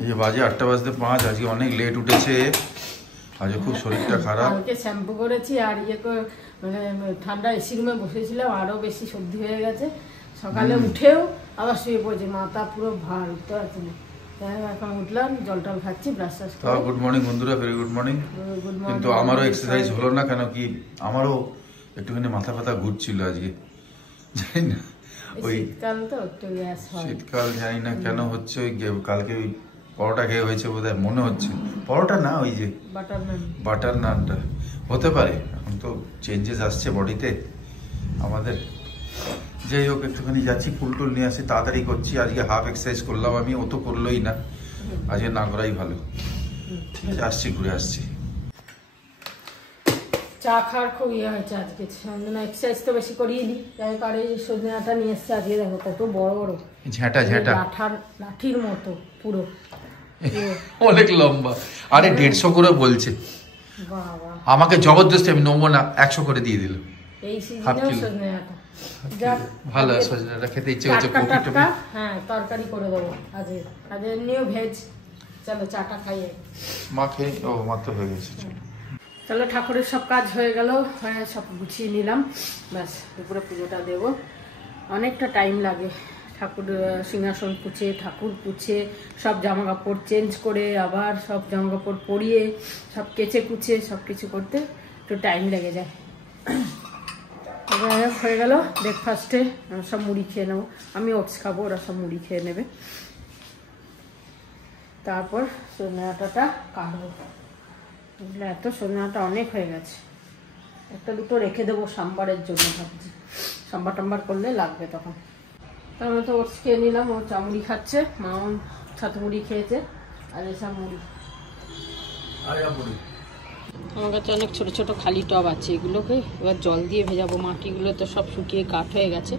এই যে বাজে 8টা বাজতে 5, আজকে অনেক লেট উঠেছে, আজকে খুব শরীরটা খারাপ। কালকে শ্যাম্পু করেছি আর মানে ঠান্ডা এসি রুমে বসেছিলাম, আরো বেশি সর্দি হয়ে গেছে। সকালে উঠেও আবার শুয়ে পড়েছে, মাথা পুরো ভার, উঠতে পারছি না। এখন উঠলাম, জল টল খাচ্ছি, ব্রাশ ট্রাশ করে। গুড মর্নিং বন্ধুরা, ভেরি গুড মর্নিং। কিন্তু আমারও এক্সারসাইজ হলো না, কেন কি আমারও একটুখানি মাথা ব্যথা ঘুরছিল আজকে, জানি না ওই শীতকাল তো একটু গ্যাস হয়, শীতকাল জানি না কেন হচ্ছে। ওই কালকে ওই পরোটা খেয়ে হয়েছে বোধহয়, মনে হচ্ছে। পরোটা না, ওই যে বাটার নানটা হতে পারে। এখন তো চেঞ্জেস আসছে বডিতে আমাদের। যাই হোক, একটুখানি যাচ্ছি, ফুল টুল নিয়ে আসি, তাড়াতাড়ি করছি। আজকে হাফ এক্সারসাইজ করলাম আমি, ও তো করলোই না, আজকে না করাই ভালো। ঠিক আছে, আসছি, ঘুরে আসছি। চা খাওয়ার খুব ইয়ে হয়েছে আজকে, এক্সারসাইজ তো বেশি করিনি। যাই হোক, আর এই সজনে ডাঁটা নিয়ে এসছে আজকে, দেখো কত বড় বড়, ঝাঁটা ঝাঁটা, লাঠির মতো পুরো, অনেক লম্বা। আরে 150 করে বলছে, আমাকে জবরদস্তি, আমি নেবো না, 100 করে দিয়ে দিল। এই সিজনেও সজনে ডাঁটা ভালো, সজনে ডাঁটা খেতে ইচ্ছে হচ্ছে। হ্যাঁ, তরকারি করে দেবো আজকে, আজকে নিউ ভেজ। চলো চাটা খাইয়ে মাকে, ও মাত্র হয়ে গেছে। চলো, ঠাকুরের সব কাজ হয়ে গেল, সব গুছিয়ে নিলাম, ব্যাস দুপুরে পুজোটা দেব। অনেকটা টাইম লাগে ঠাকুর সিংহাসন পুছে, ঠাকুর পুছে, সব জামা কাপড় চেঞ্জ করে, আবার সব জামা কাপড় পরিয়ে, সব কেচে কুচে সব কিছু করতে একটু টাইম লেগে যায়। এবার হয়ে গেল ব্রেকফাস্টে, সব মুড়ি খেয়ে নেবো। আমি ওটস খাবো, ওরা সব মুড়ি খেয়ে নেবে। তারপর সজনে ডাঁটাটা কাটবো। এত সজনে ডাঁটা অনেক হয়ে গেছে, একটা দুটো রেখে দেবো সাম্বারের জন্য ভাবছি, সাম্বার টাম্বার করলে লাগবে তখন। তার মতো ওটস খেয়ে নিলাম, ও চামুড়ি খাচ্ছে, মাও ছাতু মুড়ি খেয়েছে, আর এসব মুড়ি। আমার কাছে অনেক ছোট ছোট খালি টব আছে, এগুলোকে এবার জল দিয়ে ভেজাবো। মাটিগুলো তো সব শুকিয়ে কাঠ হয়ে গেছে,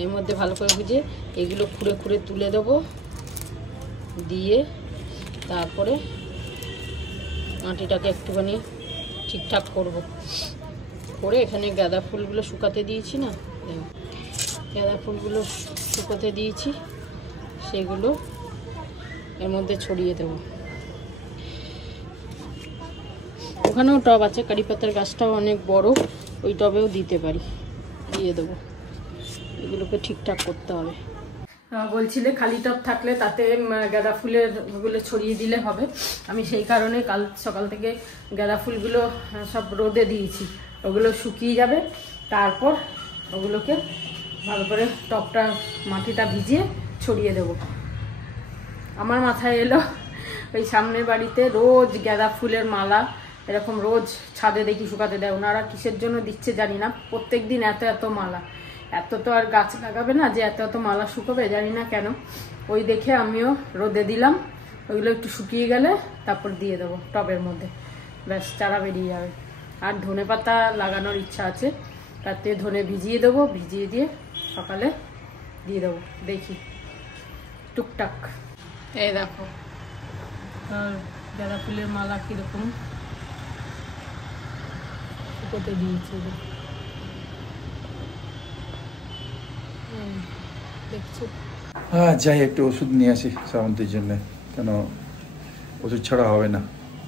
এর মধ্যে ভালো করে বুঝে এগুলো খুঁড়ে খুঁড়ে তুলে দেবো, দিয়ে তারপরে মাটিটাকে একটুখানি ঠিকঠাক করব, করে এখানে গাঁদা ফুলগুলো শুকাতে দিয়েছি না, গাঁদা ফুলগুলো শুকাতে দিয়েছি, সেগুলো এর মধ্যে ছড়িয়ে দেব। ওখানেও টব আছে, কারি পাতার গাছটাও অনেক বড়, ওই টবেও দিতে পারি, দিয়ে দেবো। এগুলোকে ঠিকঠাক করতে হবে। বলছিলে খালি টব থাকলে তাতে গাঁদা ফুলের ওগুলো ছড়িয়ে দিলে হবে। আমি সেই কারণে কাল সকাল থেকে গাঁদা ফুলগুলো সব রোদে দিয়েছি, ওগুলো শুকিয়ে যাবে, তারপর ওগুলোকে ভালো করে টবটা মাটিটা ভিজিয়ে ছড়িয়ে দেব। আমার মাথায় এলো, ওই সামনের বাড়িতে রোজ গাঁদা ফুলের মালা এরকম রোজ ছাদে দেখি শুকাতে দেয়, ওনারা কিসের জন্য দিচ্ছে জানি না, প্রত্যেক দিন এত এত মালা। এত তো আর গাছ লাগাবে না যে এত এত মালা শুকোবে, জানি না কেন। ওই দেখে আমিও রোদে দিলাম, ওইগুলো একটু শুকিয়ে গেলে তারপর দিয়ে দেবো টবের মধ্যে, ব্যাস চারা বেরিয়ে যাবে। আর ধনে পাতা লাগানোর ইচ্ছা আছে, তাতে ধনে ভিজিয়ে দেবো, ভিজিয়ে দিয়ে সকালে দিয়ে দেবো, দেখি টুকটাক। এই দেখো গাঁদা ফুলের মালা কীরকম শুকোতে দিয়েছে, যাই একটু ওষুধ নিয়ে আসি শ্রাবন্তীর জন্য, কেন ওষুধ ছাড়া হবে না,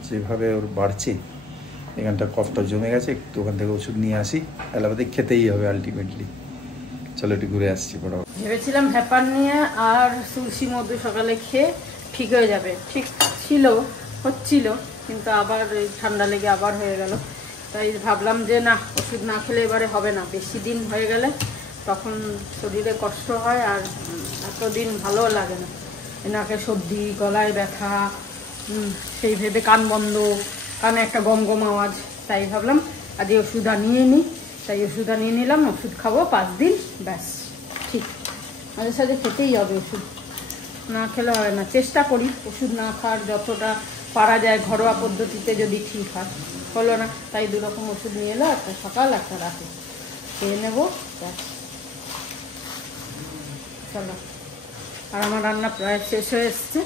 যেভাবে ওর বাড়ছে এখানটা কফটা জমে গেছে, একটু ওখান থেকে ওষুধ নিয়ে আসি, অ্যালোপ্যাথিক খেতেই হবে আলটিমেটলি। চলো একটু ঘুরে আসছি। বড় ভেবেছিলাম ভ্যাপার নিয়ে আর তুলসী মধু সকালে খেয়ে ঠিক হয়ে যাবে, ঠিক ছিল, হচ্ছিল, কিন্তু আবার ঠান্ডা লেগে আবার হয়ে গেল। তাই ভাবলাম যে না, ওষুধ না খেলে এবারে হবে না, বেশি দিন হয়ে গেলে তখন শরীরে কষ্ট হয়, আর এতদিন ভালো লাগে না, নাকে সর্দি, গলায় ব্যথা, সেই ভেবে কান বন্ধ, কানে একটা গম গম আওয়াজ। তাই ভাবলাম আজ ওষুধ আনিয়ে নিই, তাই ওষুধ আনিয়ে নিলাম। ওষুধ খাবো 5 দিন, ব্যাস ঠিক। মাঝে সাঝে খেতেই হবে ওষুধ, না খেলে হবে না। চেষ্টা করি ওষুধ না খাওয়ার যতটা পারা যায়, ঘরোয়া পদ্ধতিতে যদি ঠিক হয়। হলো না, তাই 2 রকম ওষুধ নিয়ে এলো, একটা সকাল একটা রাতে, খেয়ে নেবো, ব্যাস। চলো, আর আমার রান্না প্রায় শেষ হয়ে এসছে।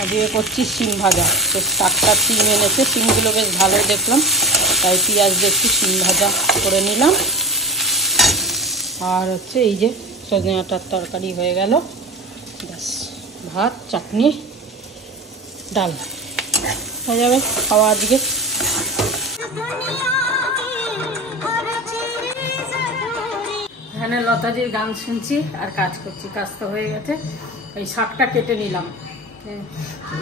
আজকে করছি শিম ভাজা, তো 7টা শিম এনেছে, শিমগুলো বেশ ভালো দেখলাম, তাই পেঁয়াজ দিয়ে একটু শিম ভাজা করে নিলাম। আর হচ্ছে এই যে সজনে ডাঁটার তরকারি হয়ে গেল, ব্যাস। ভাত, চাটনি, ডাল হয়ে যাবে খাওয়া আজকে। এখানে লতাজির গান শুনছি আর কাজ করছি। কাজ তো হয়ে গেছে, এই শাকটা কেটে নিলাম।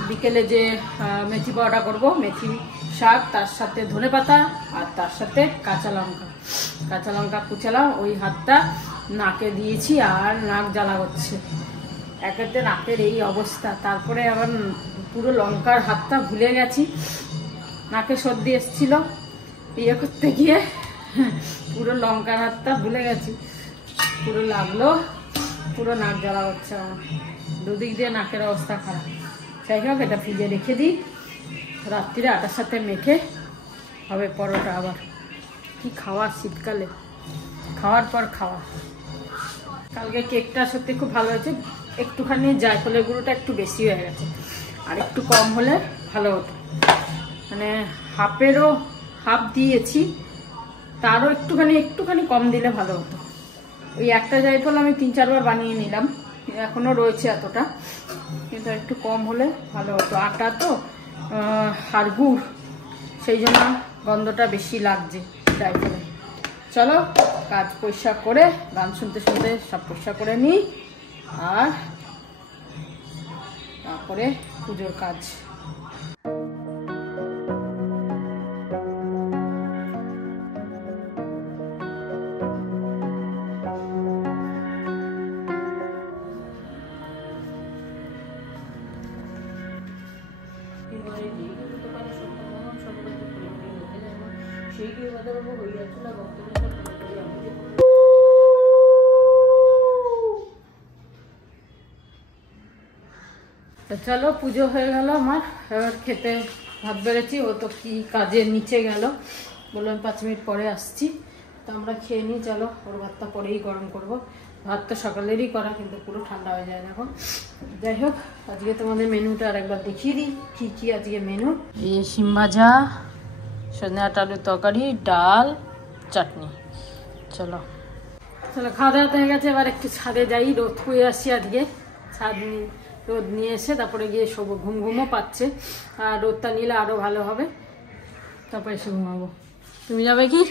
বিকেলে যে মেথি পাউডার করবো, মেথি শাক, তার সাথে ধনেপাতা আর তার সাথে কাঁচা লঙ্কা কুচালাম। ওই হাতটা নাকে দিয়েছি আর নাক জ্বালা করছে, একেতে নাকের এই অবস্থা। তারপরে আবার পুরো লঙ্কার হাতটা ভুলে গেছি, নাকে সর্দি এসছিল ইয়ে করতে গিয়ে, পুরো লঙ্কার হাতটা ভুলে গেছি, পুরো লাগলো, পুরো নাক জ্বালা হচ্ছে আমার, দুদিক দিয়ে নাকের অবস্থা খারাপ। যাই হোক, এটা ফ্রিজে রেখে দিই, রাত্রিরে আটার সাথে মেখে হবে পরোটা। আবার কি খাওয়া শীতকালে, খাওয়ার পর খাওয়া। কালকে কেকটা সত্যি খুব ভালো হয়েছে, একটুখানি জায়ফলের গুঁড়োটা একটু বেশি হয়ে গেছে, আর একটু কম হলে ভালো হতো। মানে হাফেরও হাফ দিয়েছি, তারও একটুখানি কম দিলে ভালো হতো। ওই একটা জায়ফল আমি 3-4 বার বানিয়ে নিলাম, এখনো রয়েছে এতটা, কিন্তু একটু কম হলে ভালো হতো। আটা তো আর গুড়, সেই জন্য গন্ধটা বেশি লাগছে জায়ফলে। চলো কাজ পরিষ্কার করে, গান শুনতে শুনতে সব পরিষ্কার করে নিই, আর তারপরে পুজোর কাজ। তো চলো, পুজো হয়ে গেল আমার, এবার খেতে ভাত বেড়েছি। ও তো কি কাজে নিচে গেল, বললাম 5 মিনিট পরে আসছি, তো আমরা খেয়ে নিই। চলো, ওর ভাতটা পরেই গরম করব। ভাত তো সকালেরই করা, কিন্তু পুরো ঠান্ডা হয়ে যায় দেখো। যাই হোক, আজকে তোমাদের মেনুটা আর একবার দেখিয়ে দিই কি কি আজকে মেনু। এই শিম ভাজা, সজনে ডাঁটা আলুর তরকারি, ডাল, চাটনি। চলো খাওয়া দাওয়া হয়ে গেছে, এবার একটু ছাদে যাই, রোদ পুয়ে আসছি আজকে। রোদ নিয়ে এসে তারপরে গিয়ে শোবো, ঘুমও পাচ্ছে, আর রোদটা নিলে আরো ভালো হবে, তারপরে এসে ঘুমাবো। তুমি যাবে কি?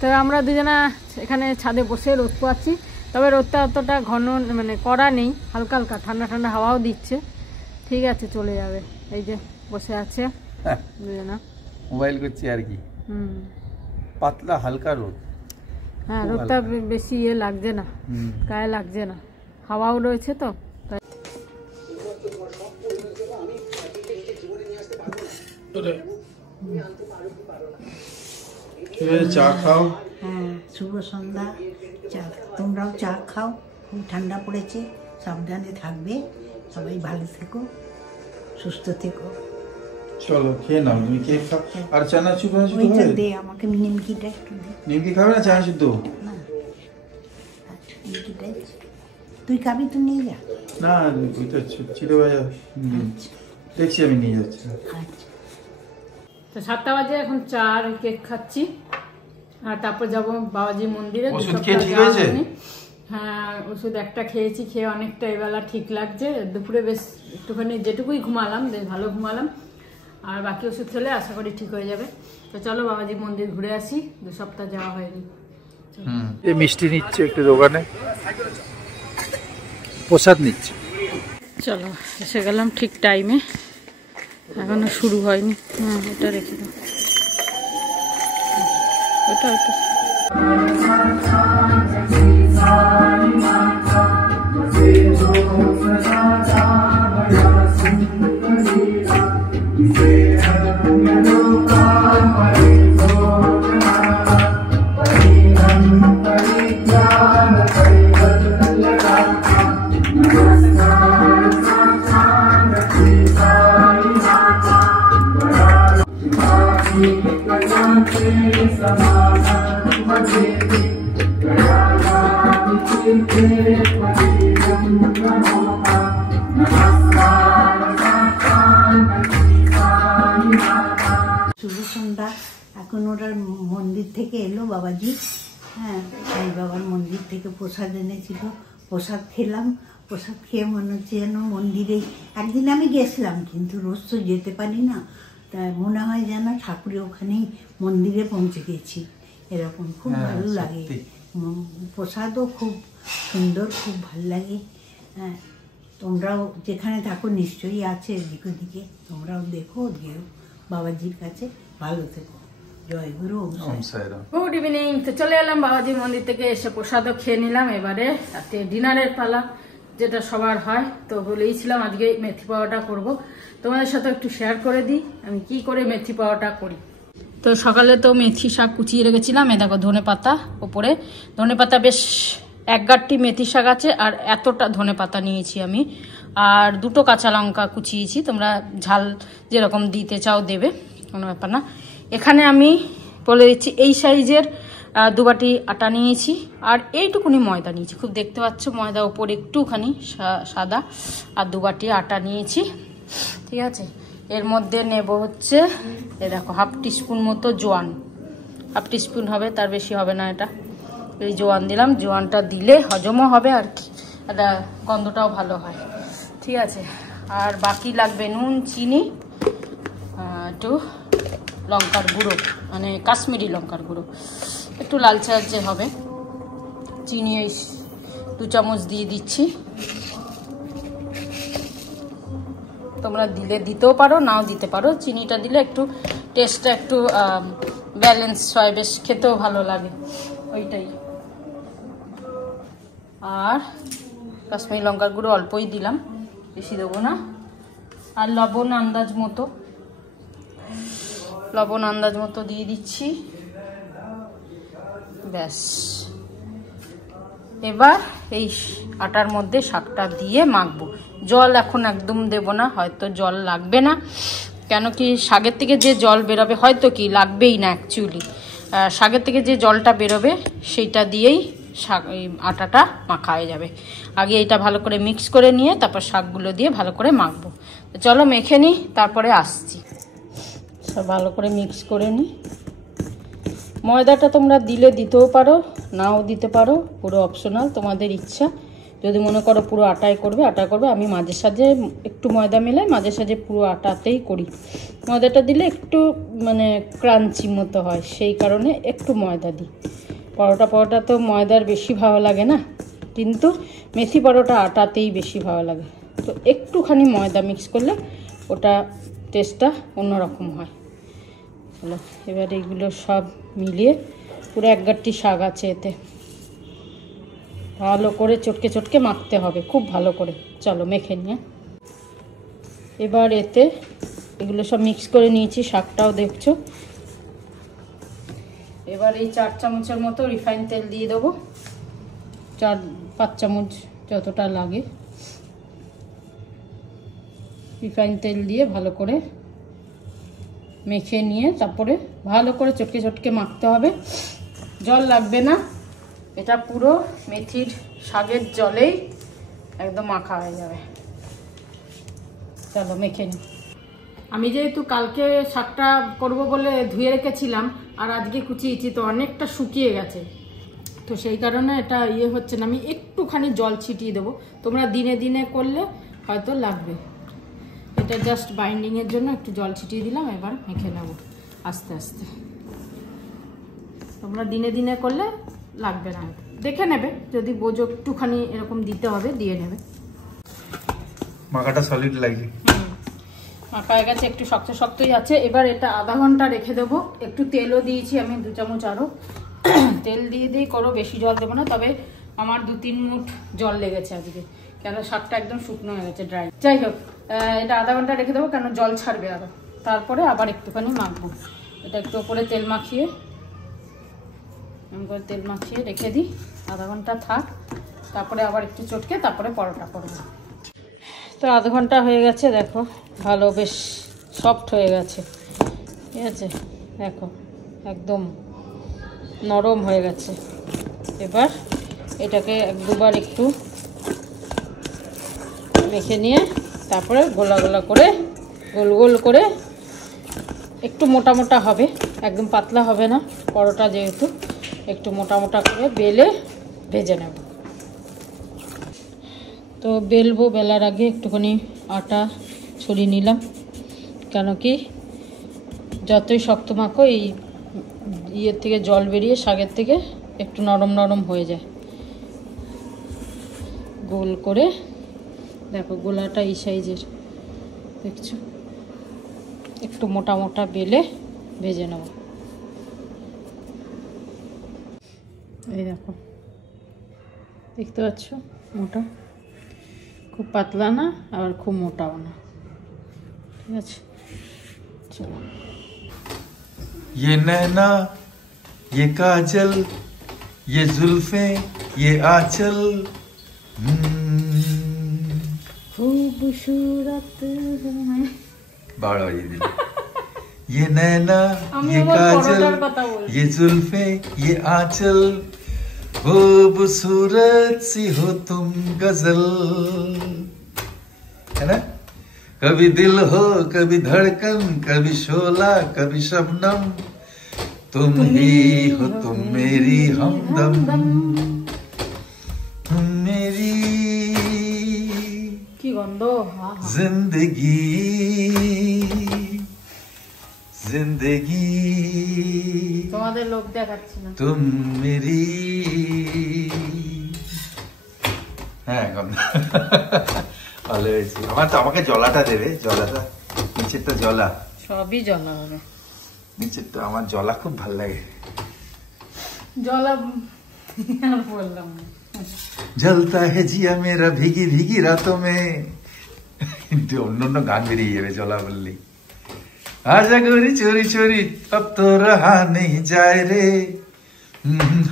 তো আমরা দুজনা এখানে ছাদে বসে রোদ পোয়াচ্ছি, তবে রোদটা অতটা ঘন মানে কড়া নেই, হালকা হালকা ঠান্ডা ঠান্ডা হাওয়াও দিচ্ছে। ঠিক আছে, চলে যাবে। এই যে বসে আছে দুজনা, মোবাইল করছি আর কি। পাতলা হালকা রোদ, হ্যাঁ রোদটা বেশি ইয়ে লাগছে না, গায়ে লাগছে না, হাওয়াও রয়েছে তো। চা খাও। হ্যাঁ, শুভ সন্ধ্যা। চা, তোমরাও চা খাও, খুব ঠান্ডা পড়েছে, সাবধানে থাকবে, সবাই ভালো থেকো, সুস্থ থেকো। চলো খেয়ে নাও, তুমি খেয়ে খাও। আর চানাচুর ওইটা দে আমাকে, নিমকিটা একটু দে। নিমকি খাবে না চানাচুর দেবো? না, আচ্ছা নিমকিটাই তুই খাবি, তুই নিয়ে যা। না, ওইটা চিড়ে ভাজা দেখছি, আমি নিয়ে যাচ্ছি। আচ্ছা, তো 7টা বাজে, এখন চা আর কেক খাচ্ছি, আর তারপর যাবো বাবাজি মন্দিরে। ওষুধ খেয়ে ঠিক হয়েছে? হ্যাঁ, ওষুধ একটা খেয়েছি, খেয়ে অনেকটা এবেলা ঠিক লাগছে। দুপুরে বেশ একটুখানি যেটুকুই ঘুমালাম, বেশ ভালো ঘুমালাম, আর বাকি ওষুধ খেলে আশা করি ঠিক হয়ে যাবে। তো চলো বাবাজি মন্দির ঘুরে আসি, 2 সপ্তাহ যাওয়া হয়নি। এই মিষ্টি নিচ্ছে একটু দোকানে, প্রসাদ নিচ্ছে। চলো এসে গেলাম ঠিক টাইমে, এখনো শুরু হয়নি। হ্যাঁ, এটা রেখে দাও, এটা এটা শুভ সন্ধ্যা। এখন ওরা মন্দির থেকে এলো বাবাজি, হ্যাঁ সাই বাবার মন্দির থেকে প্রসাদ এনেছিল, প্রসাদ খেলাম, প্রসাদ খেয়ে মনে হচ্ছে যেন মন্দিরে, একদিন আমি গেছিলাম কিন্তু রোজ তো যেতে পারি না, তাই মনে হয় যেন ঠাকুরের ওখানেই মন্দিরে পৌঁছে গেছি, এরকম খুব ভালো লাগে। প্রসাদও খুব সুন্দর, খুব ভালো লাগে। হ্যাঁ, তোমরাও যেখানে থাকো নিশ্চয়ই আছে এদিক ওদিকে, তোমরাও দেখো, গেও বাবাজির কাছে, ভালো থেকো। জয় গুরু। Good evening. তো চলে এলাম বাবাজির মন্দির থেকে, এসে প্রসাদও খেয়ে নিলাম। এবারে রাতে ডিনারের পালা, যেটা সবার হয়। তো বলেইছিলাম আজকে মেথি পাওয়াটা করব, তোমাদের সাথে একটু শেয়ার করে দিই আমি কি করে মেথি পাওয়াটা করি। তো সকালে তো মেথি শাক কুচিয়ে রেখেছিলাম, এ দেখো ধনে পাতা ওপরে, ধনে পাতা বেশ 1 গাঁটটি মেথি শাক আছে, আর এতটা ধনে পাতা নিয়েছি আমি, আর 2টো কাঁচা লঙ্কা কুচিয়েছি। তোমরা ঝাল যেরকম দিতে চাও দেবে, কোনো ব্যাপার না। এখানে আমি বলে দিচ্ছি এই সাইজের 2 বাটি আটা নিয়েছি, আর এইটুকুনি ময়দা নিয়েছি, খুব দেখতে পাচ্ছ ময়দা ওপর একটুখানি সাদা, আর 2 বাটি আটা নিয়েছি, ঠিক আছে। এর মধ্যে নেব হচ্ছে এই দেখো 1/2 টিস্পুন মতো জোয়ান, 1/2 টিস্পুন হবে, তার বেশি হবে না এটা। এই জোয়ান দিলাম, জোয়ানটা দিলে হজমও হবে আর কি, এটা গন্ধটাও ভালো হয়, ঠিক আছে। আর বাকি লাগবে নুন, চিনি, একটু লঙ্কার গুঁড়ো, মানে কাশ্মীরি লঙ্কার গুঁড়ো, একটু লালচে লালচে হবে। চিনি এই 2 চামচ দিয়ে দিচ্ছি, তোমরা দিলে দিতেও পারো, নাও দিতে পারো। চিনিটা দিলে একটু টেস্টটা একটু ব্যালেন্স হয়, বেশ খেতেও ভালো লাগে, ওইটাই। আর কাশ্মীরি লঙ্কার গুঁড়ো অল্পই দিলাম, বেশি দেবো না। আর লবণ আন্দাজ মতো, লবণ আন্দাজ মতো দিয়ে দিচ্ছি, ব্যাস। এবার এই আটার মধ্যে শাকটা দিয়ে মাখবো। জল এখন একদম দেব না, হয়তো জল লাগবে না, কেন কি শাকের থেকে যে জল বেরোবে, হয়তো কি লাগবেই না অ্যাকচুয়ালি, শাকের থেকে যে জলটা বেরোবে সেইটা দিয়েই শাক এই আটাটা মাখা হয়ে যাবে। আগে এইটা ভালো করে মিক্স করে নিয়ে তারপর শাকগুলো দিয়ে ভালো করে মাখবো। তো চলো মেখে নিই, তারপরে আসছি। সব ভালো করে মিক্স করে নিই। ময়দাটা তোমরা দিলে দিতেও পারো, নাও দিতে পারো, পুরো অপশনাল, তোমাদের ইচ্ছা। যদি মনে করো পুরো আটায় করবে, আটা করবে। আমি মাঝে সাঝে একটু ময়দা মেলাই, মাঝে সাঝে পুরো আটাতেই করি। ময়দাটা দিলে একটু মানে ক্রাঞ্চি মতো হয়, সেই কারণে একটু ময়দা দিই। পরোটা তো ময়দার বেশি ভালো লাগে না, কিন্তু মেথি পরোটা আটাতেই বেশি ভালো লাগে। তো একটুখানি ময়দা মিক্স করলে ওটা টেস্টটা অন্যরকম হয়। চলো এবার এইগুলো সব মিলিয়ে, পুরো 1 গাঁটটি শাক আছে এতে, ভালো করে চটকে চটকে মাখতে হবে খুব ভালো করে। চলো মেখে নিয়ে এবার এতে এগুলো সব মিক্স করে নিয়েছি, শাকটাও দেখছো। এবার এই 4 চামচের মতো রিফাইন তেল দিয়ে দেবো, 4-5 চামচ যতটা লাগে রিফাইন তেল দিয়ে ভালো করে মেখে নিয়ে তারপরে ভালো করে চটকে চটকে মাখতে হবে। জল লাগবে না, এটা পুরো মেথির শাকের জলেই একদম মাখা হয়ে যাবে। চলো মেখে নিই। আমি যেহেতু কালকে শাকটা করব বলে ধুয়ে রেখেছিলাম, আর আজকে কুচিয়েছি, তো অনেকটা শুকিয়ে গেছে, তো সেই কারণে এটা হচ্ছে না। আমি একটুখানি জল ছিটিয়ে দেবো, তোমরা দিনে দিনে করলে হয়তো লাগবে। এটা জাস্ট বাইন্ডিংয়ের জন্য একটু জল ছিটিয়ে দিলাম, এবার মেখে নেব আস্তে আস্তে। তোমরা দিনে দিনে করলে লাগবে না, দেখে নেবে, যদি বোঝো একটুখানি এরকম দিতে হবে দিয়ে নেবে। মাখাটা সলিড লাগে, মাখা হয়ে গেছে, একটু শক্ত শক্তই আছে। এবার এটা আধা ঘন্টা রেখে দেবো। একটু তেলও দিয়েছি আমি, 2 চামচ আরও তেল দিয়ে করো, বেশি জল দেবো না। তবে আমার 2-3 মুঠ জল লেগেছে আজকে, কেন শাকটা একদম শুকনো হয়ে গেছে, ড্রাই। যাই হোক, এটা আধা ঘন্টা রেখে দেবো, কেন জল ছাড়বে আরও। তারপরে আবার একটুখানি মাখবো। এটা একটু ওপরে তেল মাখিয়ে, এমন করে তেল মাখিয়ে রেখে দিই, আধা ঘন্টা থাক, তারপরে আবার একটু চটকে তারপরে পরোটা করবো। তো আধা ঘন্টা হয়ে গেছে, দেখো ভালো বেশ সফট হয়ে গেছে, ঠিক আছে। দেখো একদম নরম হয়ে গেছে। এবার এটাকে 1-2 বার একটু মেখে নিয়ে তারপরে গোলা গোলা করে, গোল গোল করে, একটু মোটা মোটা হবে, একদম পাতলা হবে না, পরোটা যেহেতু, একটু মোটা মোটা করে বেলে ভেজে নেব। তো বেলবো, বেলার আগে একটুখানি আটা ছড়িয়ে নিলাম, কেন কি যতই শক্ত মাখো এই ইয়ের থেকে জল বেরিয়ে শাকের থেকে একটু নরম নরম হয়ে যায়। গোল করে দেখো গোলাটা এই সাইজের, দেখছো, একটু মোটা মোটা বেলে ভেজে নেব। এই দেখো, দেখতে পাচ্ছ, মোটা, খুব পাতলা না আবার খুব মোটাও না, ঠিক আছে। চলো, ये नैना, ये काजल, ये जुल्फे, ये आंचल, खूबसूरत बाढ़ बजे दिल। ये नैना, ये काजल, ये जुल्फे, ये आंचल, खूबसूरत सी हो तुम गजल, है ना। कभी दिल हो, कभी धड़कन, कभी शोला, कभी शबनम, तुम ही हो तुम मेरी हमदम, तुम मेरी কি গন্ধ, जिंदगी जिंदगी, তোমাদের লোক দেখাচ্ছি না, तुम मेरी, হ্যাঁ গন্ধ ভালো হয়েছে। আমার তো, আমাকে জলাটা দেবে, জলাটা, নিচেরটা জলা, সবই জলা হবে। নিচেরটা আমার জলা খুব ভালো লাগে। জলা আর বললাম না। जलता है जिया मेरा भीगी भीगी रातों में, অন্য অন্য গান বেরিয়ে যাবে জলা বললি। आजा गोरी चोरी चोरी अब तो रहा नहीं जाए रे,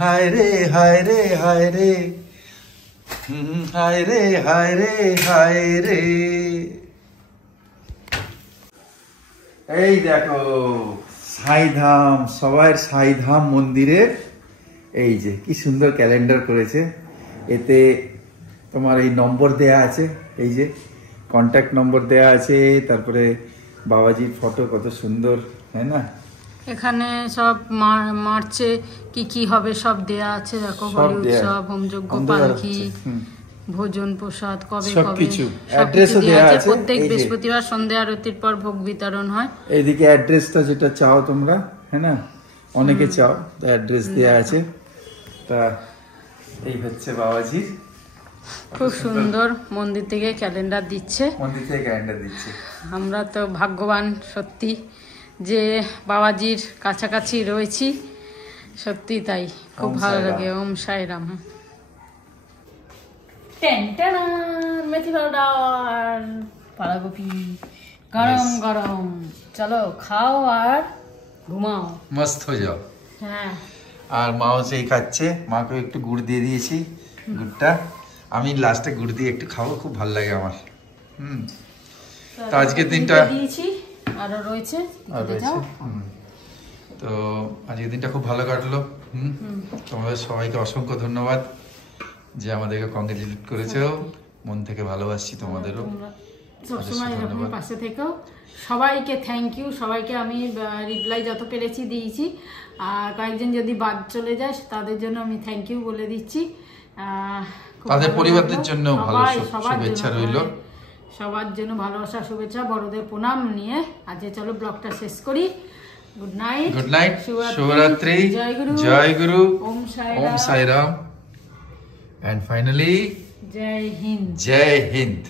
हाय रे हाय रे हाय रे, हाय रे हाय रे हाय রে। এই দেখো সাইধাম, সবাই সাইধাম মন্দিরের এই যে কি সুন্দর ক্যালেন্ডার করেছে, এতে তোমার এই নম্বর দেয়া আছে, এই যে কন্ট্যাক্ট নম্বর দেয়া আছে, তারপরে বাবাজির ফটো কত সুন্দর, হ্যাঁ না। এখানে সব মার্চে কি কি হবে সব দেয়া আছে, দেখো, হোলি উৎসব, হোমযজ্ঞ, পালকি, ভোজন প্রসাদ, কবে কবে সবকিছু সবকিছু অ্যাড্রেসও দেয়া দেয়া আছে। আছে। প্রত্যেক এই যে বৃহস্পতিবার সন্ধ্যা আরতির পর ভোগ বিতরণ হয়। এইদিকে অ্যাড্রেসটা যেটা চাও তোমরা, হ্যাঁ না, অনেকে চাও, তো অ্যাড্রেস দেয়া আছে। তা এই হচ্ছে বাবাজির, খুব সুন্দর মন্দির থেকে ক্যালেন্ডার দিচ্ছে, মন্দির থেকে ক্যালেন্ডার দিচ্ছে। আমরা তো ভাগ্যবান সত্যি যে বাবাজির কাছাকাছি রয়েছি, সত্যি তাই, খুব ওম ভালো সাই লাগে। ওম সাইরাম। মেথি পাউডার, পাতাকপি, গরম গরম, চলো খাও আর ঘুমাও, মস্ত হয়ে যাও। হ্যাঁ। আর মাও সেই খাচ্ছে, মাকে একটু গুড় দিয়ে দিয়েছি, গুড়টা আমি লাস্টে গুড় দিয়ে একটু খাবো, খুব ভালো লাগে আমার। তো আজকের দিনটা দিয়েছি, আরো রয়েছে, তো আজকের দিনটা খুব ভালো কাটলো। তোমাদের সবাইকে অসংখ্য ধন্যবাদ যে আমাদেরকে কংগ্রেচুলেট করেছো, মন থেকে ভালোবাসছি তোমাদেরও। সবসময় এরকম পাশে থেকেও সবাইকে থ্যাংক ইউ। সবাইকে আমি রিপ্লাই যত পেরেছি দিয়েছি, আর কয়েকজন যদি বাদ চলে যায় তাদের জন্য আমি থ্যাংক ইউ বলে দিচ্ছি। তাদের পরিবারদের জন্য ভালো শুভেচ্ছা রইল, সবার জন্য ভালোবাসা শুভেচ্ছা, বড়দের প্রণাম নিয়ে আজকে চলো ব্লগটা শেষ করি। গুড নাইট, গুড নাইট, শুভরাত্রি, জয় গুরু, ওম সাই রাম, এন্ড ফাইনালি জয় হিন্দ। জয় হিন্দ।